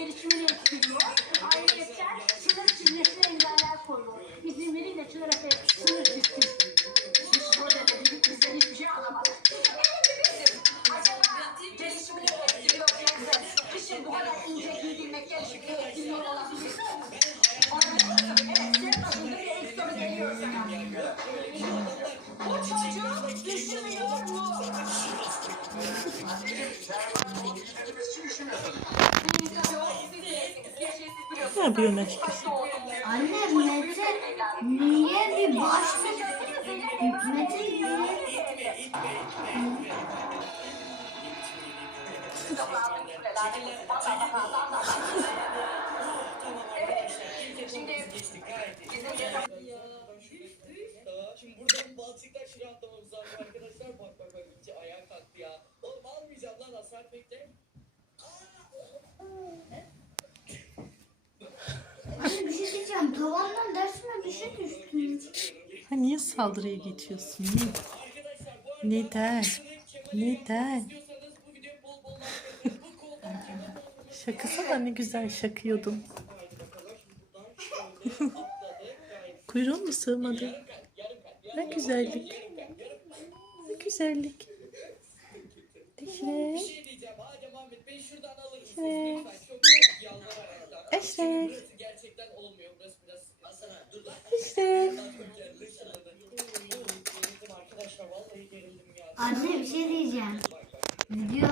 gelişimini etkiliyor. Ayrıca sınır çizgisine engeller koyuyor. İzin verin de şöyle sınır çizgisi. Biz burada da gidip bizden hiçbir şey alamadık. Acaba gelişimini etkiliyor diyenler bir şey bu kadar ince giydirmek gelişimini etkiliyor olabilir mi? Evet, senin adında bir ekstra geliyor sana. Bu çocuk düşünüyor mu? Sen düşünüyorsun yapıyorsun aşkım? Anne Mete niye bir başlık Mete niye Şimdi atlamamız lazım arkadaşlar. Bak bak bak iyice ayağa kalktı ya. Oğlum almayacağım lan Asar bekle. Anne bir şey diyeceğim tavandan dersime bir şey düştü Ha, niye saldırıya geçiyorsun? Niye? Neden? Neden? Şakası da ne güzel. Gayet Kuyruğun mu sığmadı? Ne güzellik. Ne güzellik. Bir Eşref. şey yalvararak. Eşref. Ya. Anne bir şey diyeceğim Video